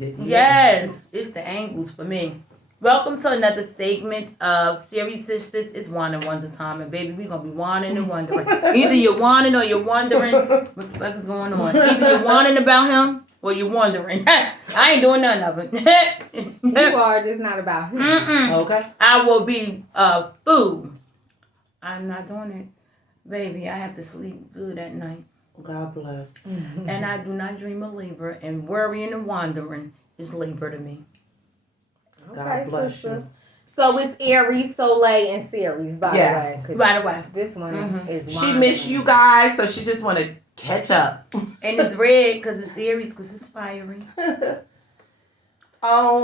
Yes, it's the angles for me. Welcome to another segment of Series Sisters. It's Wine and Wonder time, and baby, we're gonna be whining and wondering. Either you're whining or you're wondering what the fuck is going on. Either you're whining about him or you're wondering. I ain't doing none of it. You are just not about him. Okay. I will be a fool. I'm not doing it, baby. I have to sleep good at night. God bless. And I do not dream of labor, and worrying and wandering is labor to me. God bless you. So it's Aries, Soleil, and Ceres, by the way. By the way. This one is She missed you guys, so she just want to catch up. And it's red because it's Aries, because it's fiery. So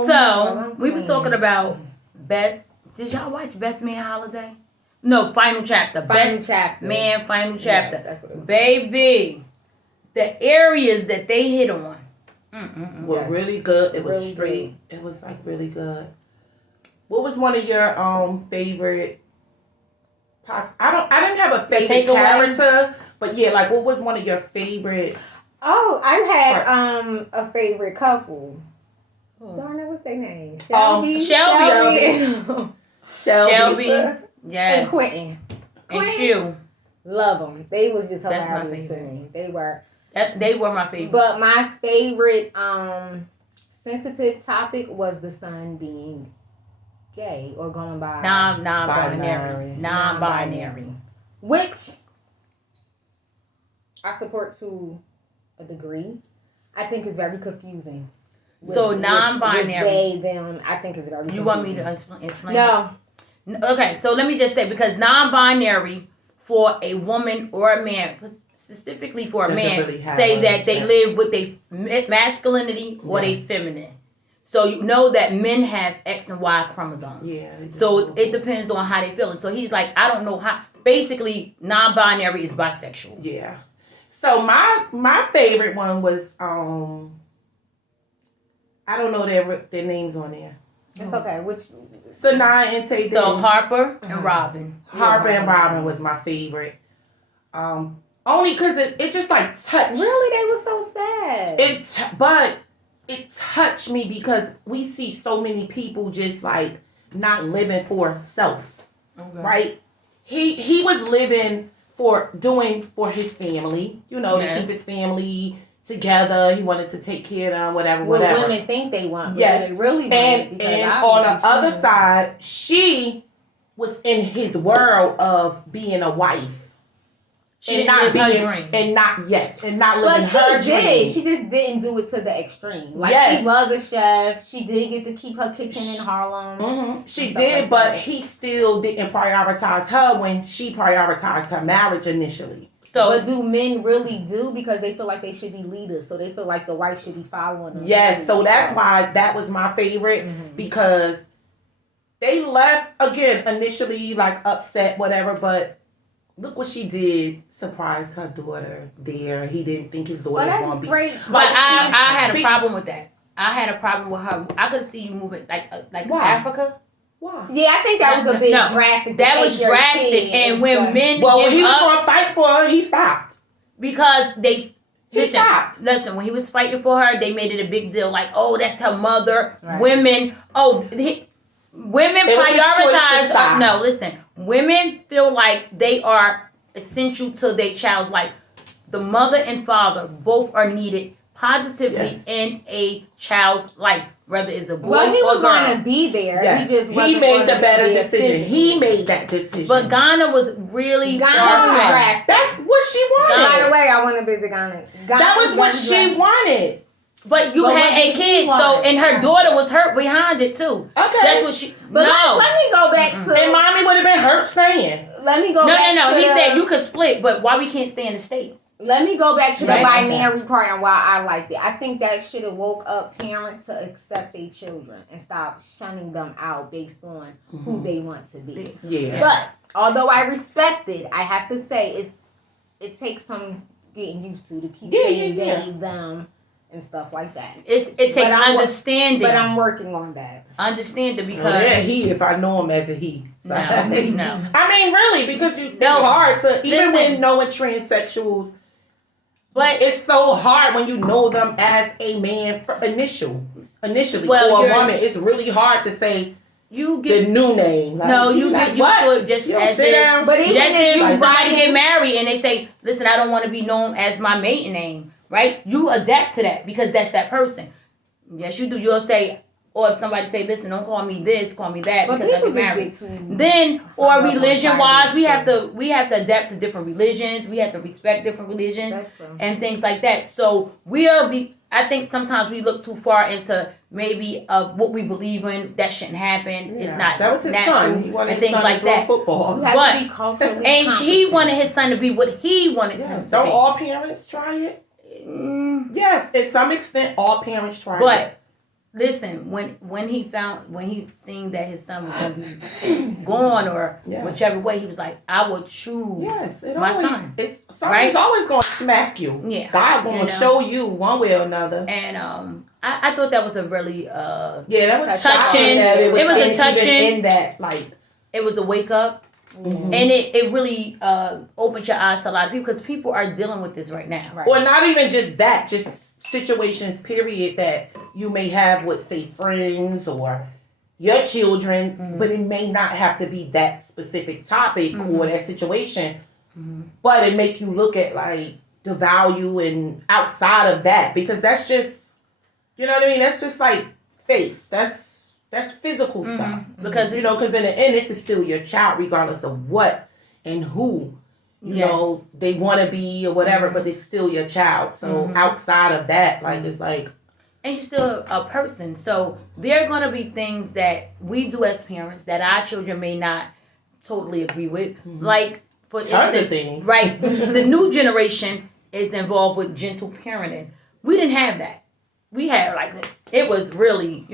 So, we was talking about Beth. Did y'all watch Best Man Holiday? No, Final Chapter. Final Chapter. Man, Final Chapter. Yes, that's what it was. Baby, the areas that they hit on. were really good. It was Really straight. It was like really good. What was one of your favorite? I didn't have a favorite character, but yeah, like what was one of your favorite? Oh, I had parts? a favorite couple. Darn it, what's their name? Shelby. Shelby. Yes. And Quentin. And Q. Love them. They was just That's my hilarious to favorite. me. They were. They were my favorite. But my favorite sensitive topic was the son being gay or going by Non-binary. Binary. Non-binary. which I support to a degree. I think it's very confusing. So non-binary. With they, them, I think it's very confusing. You want me to explain? No. Okay, so let me just say, because non-binary for a woman or a man, specifically for a Doesn't man, really have say a that they sex. live with their masculinity or Yes. they feminine. So you know that men have X and Y chromosomes. Yeah. they So do. it depends on how they feeling. So he's like, I don't know how. Basically, non-binary is bisexual. Yeah. So my favorite one was I don't know their names on there. It's okay. Which Sanaa and Tay So Diggs. Harper and Robin. Harper and Robin was my favorite. Only because it just like touched. really they were so sad. But it touched me because we see so many people just like not living for self, right? He was living for his family, to Yes. keep his family together. He wanted to take care of them, whatever. What women think they want, but Yes. they really want And it, because on the obviously other she- side, she was in his world of being a wife. She didn't live her dream. and not But living she her did. dream. She just didn't do it to the extreme. Like Yes. she was a chef. She did get to keep her kitchen in Harlem. Mm-hmm. She Stuff did, like but that. he still didn't prioritize her when she prioritized her marriage initially. So But do men really do? Because they feel like they should be leaders, so they feel like the wife should be following them. Yes, so that's why that was my favorite because they left again initially like upset, whatever, but look what she did. Surprised her daughter there. He didn't think his daughter Well, was that's gonna be. great. But Like, I had a be- problem with that. I had a problem with her. I could see you moving like Why? Africa. Why? Yeah, I think that was a bit No, drastic. to That take was your drastic. kid And when men Well, when give he was up, gonna fight for her, he stopped. because they He stopped. listen, when he was fighting for her, they made it a big deal. Like, oh, that's her mother. Right. Women. Women It was his choice to prioritize. stop. No, listen. Women feel like they are essential to their child's life. The mother and father both are needed positively Yes. in a child's life, whether it's a boy Well, he or was girl. going to be there. Yes. He just He wasn't made gonna the be better there decision. physically. He made that decision. But Ghana was really Ghana wrong. was drastic. That's what she wanted. By the way, I want to visit Ghana. That was what she wanted. But you But had what a did he kid, so want? and her daughter was hurt behind it too. Okay. That's what she. But no, let me go back to. And mommy would have been hurt staying. Let me go no, back no. to He the- said you could split, but why we can't stay in the States? Let me go back to the Right. binary part and why I liked it. I think that should have woke up parents to accept their children and stop shunning them out based on who they want to be. Yeah. But although I respect it, I have to say it takes some getting used to keep saying they, them, and stuff like that. It takes But I'm- understanding. But I'm working on that. Understanding Oh, because yeah, he, if I know him as a he. So, no. I mean, really, because it's hard to, even Listen. when knowing transsexuals, But it's so hard when you know them as a man initially, Well, or a you're- woman. It's really hard to say you the get new name. Like, no, you like, get used what? to it just You don't as sit if. down. But even Just if if you somebody writing- get married and they say, "Listen, I don't want to be known as my maiden name," right? You adapt to that because that's that person. Yes, you do. You'll say, or if somebody say, "Listen, don't call me this, call me that," But because I people get just married. get too. Then, or hung up on religion wise, titles, we have to adapt to different religions. We have to respect different religions That's true. and things like that. So I think sometimes we look too far into maybe what we believe in that shouldn't happen. It's Yeah. not That was his natural son. He wanted and his things son like to throw that. football. You have But- to be culturally And he competent. wanted his son to be what he wanted him Yes. to Don't be. all parents try it? Mm, Yes, to some extent, all parents try it. but listen, when he seen that his son was gonna be gone or Yes. whichever way, he was like, I would choose Yes, it my always, son. It's something's Right? always going to smack you. Yeah. God going You to know? show you one way or another. And I thought that was a really Yeah, that was Touching. shocking that It was a even touching- in that, like, it was a wake up. mhm. And it really opened your eyes to a lot of people because people are dealing with this right now. Right. or not even just that, just situations, period, that you may have with, say, friends or your children, Mhm. but it may not have to be that specific topic or Mhm. that situation, Mhm. but it make you look at, like, the value and outside of that, because that's just, you know what I mean? That's just, like, face. That's physical stuff. Mhm. Because You know, because in the end, this is still your child, regardless of what and who, you Yes. know, they want to be or whatever, but it's still your child. So Mhm. outside of that, like, it's like, and you're still a person. So there are going to be things that we do as parents that our children may not totally agree with. Mhm. Like, for tons of instance, things. right, the new generation is involved with gentle parenting. We didn't have that. We had, like, it was really,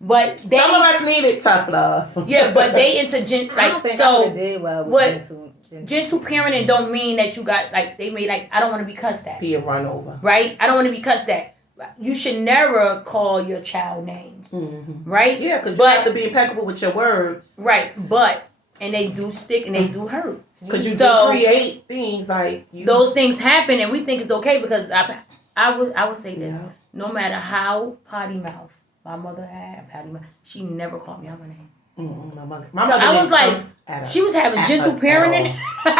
but they, Some of us needed tough love. yeah, but they into I don't like, think I so would've did well with what- gentle- gentle parenting don't mean that you got, like, they made, like, I don't want to be cussed at. Be a run over. Right? I don't want to be cussed at. You should never call your child names. Mm-hmm. Right? Yeah, because you But- have to be impeccable with your words. Right. But, and they do stick and they do hurt. Because you So- do create things like you. Those things happen and we think it's okay because I would say this. Yeah. No matter how potty mouth my mother had, potty mouth, she never called me out my name. My mother. So I was didn't like, curse at us. She was having At gentle us at parenting. all.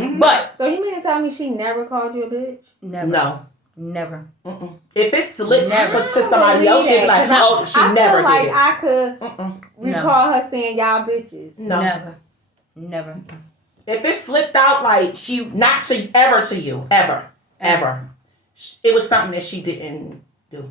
Mhm. But So you mean to tell me she never called you a bitch? never. No. Never. Mm-mm. If it slipped Never. to somebody else, she'd be like, oh, she I never feel like did it. I could Mm-mm. recall her saying y'all bitches. No. Never. If it slipped out, like, She not to you, ever. It was something that she didn't do.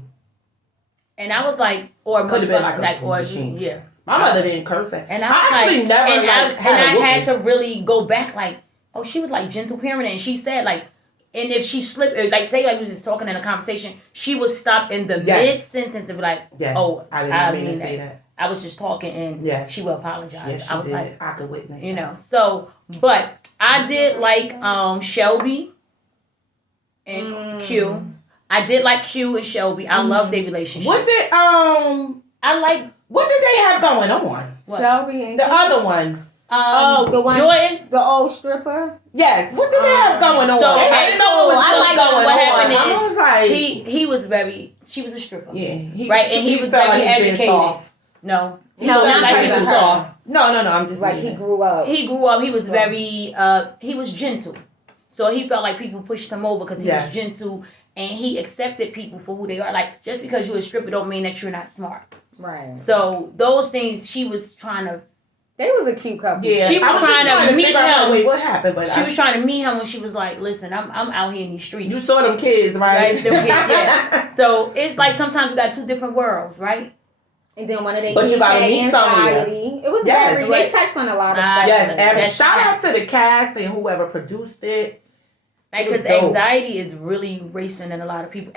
and I was like, or Could have been like a or machine. yeah. My mother didn't curse at. And I I was actually like, never and like I had had a to really go back, like, oh, she was like gentle parenting, and she said like, and if she slipped, like say like we was just talking in a conversation, she would stop in the Yes. mid sentence and be like, Yes. oh, I I didn't mean mean to say that. I was just talking, and Yeah. she would apologize. Yes, she I was did. like, I could witness. you that. know, so but I did like Shelby and Q. I did like Q and Shelby. I love their relationship. What did I like what did they have going on? What? Shelby and The other one. Oh, the one- Jordan. the old stripper. Yes. What did they have going on? So, I didn't know what was I like going what on. happened I is was like, He was very. She was a stripper. yeah, he Right, and he was felt very like he was being educated. soft. No, He No, felt not like because he of was her. soft. No. I'm just Like saying. he grew up. he grew up. He was very. He was gentle, so he felt like people pushed him over because he Yes. was gentle and he accepted people for who they are. Like just because you're a stripper don't mean that you're not smart. Right. So those things she was trying to. They was a cute couple. Yeah, She was I just trying to meet figure out, him. Wait, what happened? But She was trying to meet him when she was like, "Listen, I'm out here in these streets." You saw them kids, right? Right, them kids, yeah. So it's like sometimes we got two different worlds, right? And then one of their But you kids gotta had meet somewhere. anxiety. It was Yes. very. They touched on a lot of Ah, stuff. Yes, Evan. That's Shout right. out to the cast and whoever produced it. Like, It was because dope. anxiety is really racing in a lot of people.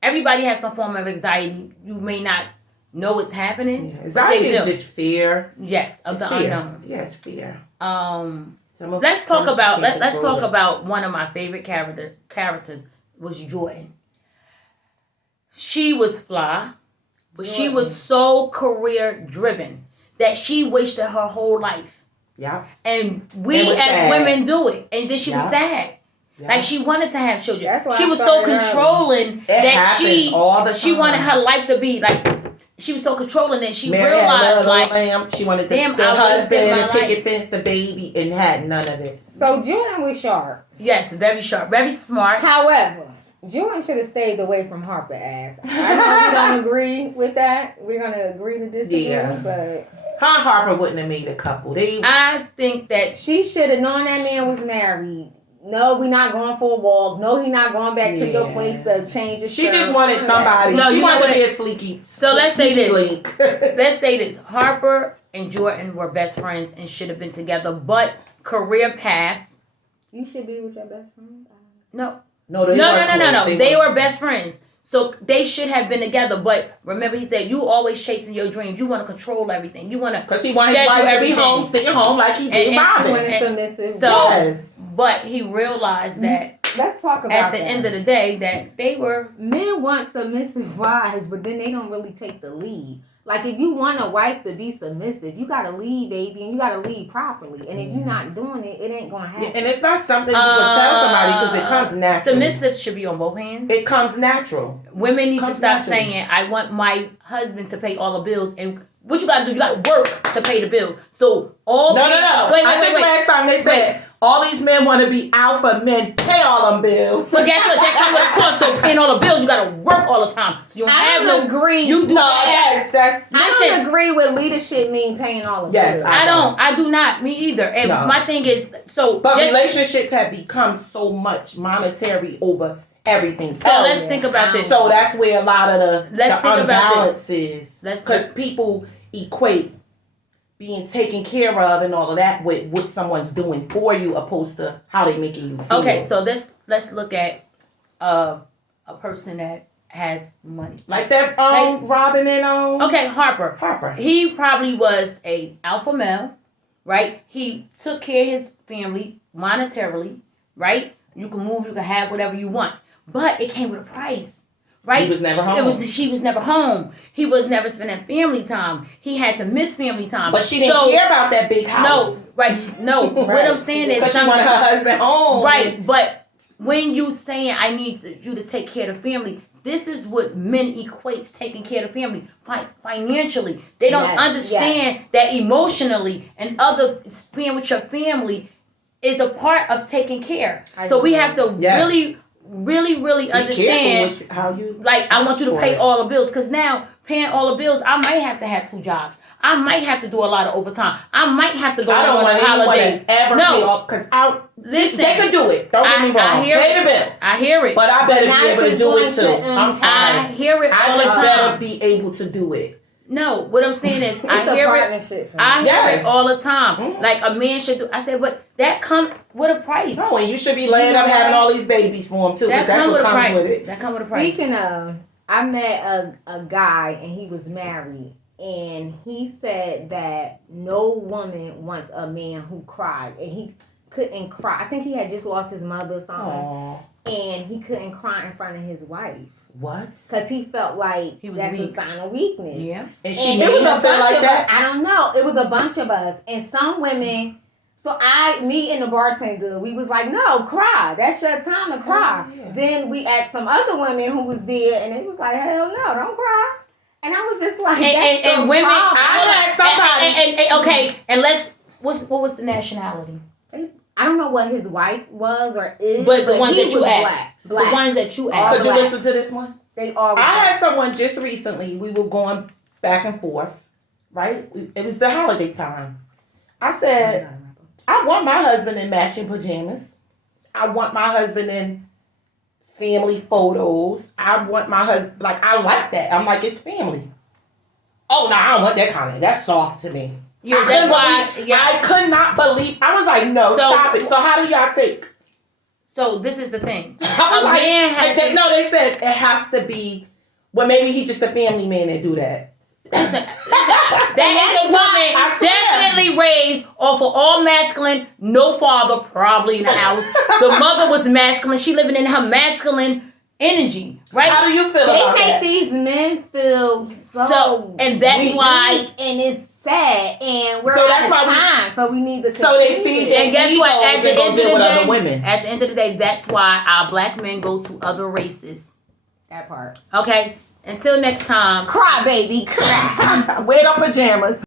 Everybody has some form of anxiety. You may not know it's happening. Yeah. Anxiety They is do. just fear. Yes, of It's the fear. unknown. Yeah, it's fear. Let's talk about let's talk about. about one of my favorite characters was Jordan. She was fly, but she Jordan. was so career driven that she wasted her whole life. Yeah. And we It was as sad. women do it. And then she was Yeah. sad. Yeah. Like she wanted to have children. That's why She I was so started early. controlling It that happens all the time. she wanted her life to be like. She was so controlling that she Mary realized had like, lamb. She wanted damn, the I wasted husband, my the picket life. fence, the baby, and had none of it. So Jordan was sharp. yes, very sharp, very smart. However, Jordan should have stayed away from Harper ass. I know we don't agree with that. We're gonna agree to disagree, Yeah. but Her and Harper wouldn't have made a couple. I think that she should have known that man was married. No, we not going for a walk. No, he not going back to your Yeah. place to change his She shirt. just wanted somebody. No, she you know wanted to what? be a sleeky. So let's say sneaky this. link. Let's say this: Harper and Jordan were best friends and should have been together, but career paths. You should be with your best friend. No, No, they no, weren't no, no, no, close. no. They were best friends. So they should have been together. But remember, he said, you always chasing your dreams. You want to control everything. You want to. Because he wanted his wife to be home, sitting home like he did And- Robin. Doing it submissive. So- Yes. But he realized that Let's talk about at the that. end of the day, that they were. Men want submissive wives, but then they don't really take the lead. Like if you want a wife to be submissive, you gotta lead, baby, and you gotta lead properly. And if you're not doing it, it ain't gonna happen. Yeah, and it's not something you can tell somebody because it comes natural. Submissive should be on both hands. It comes natural. Women need to Comes stop naturally. saying, I want my husband to pay all the bills. And what you got to do, you got to work to pay the bills. So all No. Wait, I just read something. They said all these men want to be alpha men, pay all them bills. So guess what? That comes with a cost. So paying all the bills, you got to work all the time. So you don't I have don't no. agree. You do No, not. that's I Listen. don't agree with leadership mean paying all of Yes, bills. I don't. I do not. Me either. And No. my thing is, so but just relationships have become so much monetary over everything. so else. let's think about this. So that's where a lot of the Let's think about unbalance this. is. Let's Because people equate being taken care of and all of that with what someone's doing for you opposed to how they making you feel. Okay, so let's look at a person that has money. like that Robin and Okay, Harper. Harper. He probably was a alpha male, right? He took care of his family monetarily, right? You can move, you can have whatever you want, but it came with a price, right? He was never home. She was never home. He was never spending family time. He had to miss family time. But she didn't care about that big house. No, right? No. What I'm saying is, Because she wanted her husband home. right? But when you saying I need you to take care of the family, this is what men equates taking care of the family financially. They don't Yes, understand that emotionally and other being with your family is a part of taking care. So we have to Yes. really Be understand. careful with how you. Like I want you to for pay it. all the bills because now paying all the bills, I might have to have 2 jobs. I might have to do a lot of overtime. I might have to go I don't on want anyone holidays. to ever No. pay off because Listen, they could do it. Don't get me wrong. I hear Pay it. the bills. I hear it. But I better But be able to not do it going too. to, I'm I sorry. hear it I all just the better time. be able to do it. No, what I'm saying is, It's I a hear it. partnership for me. I hear Yes. it all the time. Mhm. Like a man should do. I said, but that come with a price. No, and you should be laying up having all these babies for him too. that Because that's come what with a comes price. with it. That come with a price. Speaking of, I met a guy and he was married, and he said that no woman wants a man who cried, and he couldn't cry. I think he had just lost his mother or something, Aw, and he couldn't cry in front of his wife what? because he felt like He was that's a weak. sign of weakness. Yeah. And she And made it was him a feel bunch like of that. us. I don't know. It was a bunch of us, and some women. So me and the bartender, we was like, no, cry. That's your time to cry. Oh, yeah. Then we asked some other women who was there, and they was like, hell no, don't cry. And I was just like, that's the and women. problem. I had somebody. And okay, and let's. What was the nationality? I don't know what his wife was or is, But the ones he that you was asked. black. The ones that you All asked. Could you black. listen to this one? They all was I black. had someone just recently. We were going back and forth, right? It was the holiday time. I said, I want my husband in matching pajamas. I want my husband in family photos. I want my husband, like, I like that. I'm like, it's family. Oh, no, I don't want that kind of. That's soft to me. Yeah, I that's couldn't why. believe- Yeah. I could not believe. I was like, no, So- stop it. So how do y'all take? So this is the thing. I was A like, man has to- they said it has to be. Well, maybe he just a family man that do that. Listen, that is a woman I swear. definitely raised off of all masculine, no father probably in the house. The mother was masculine. She living in her masculine energy, right? How do you feel They about make that? these men men feel so and that's weak. why. and it's sad, and we're So out that's of why time, so we need to. So they continue feed it. And guess what? At the Egos and go end of deal the with other day, women. at the end of the day, that's why our black men go to other races. That part. Okay. Until next time. Cry, baby, cry. Wear them pajamas.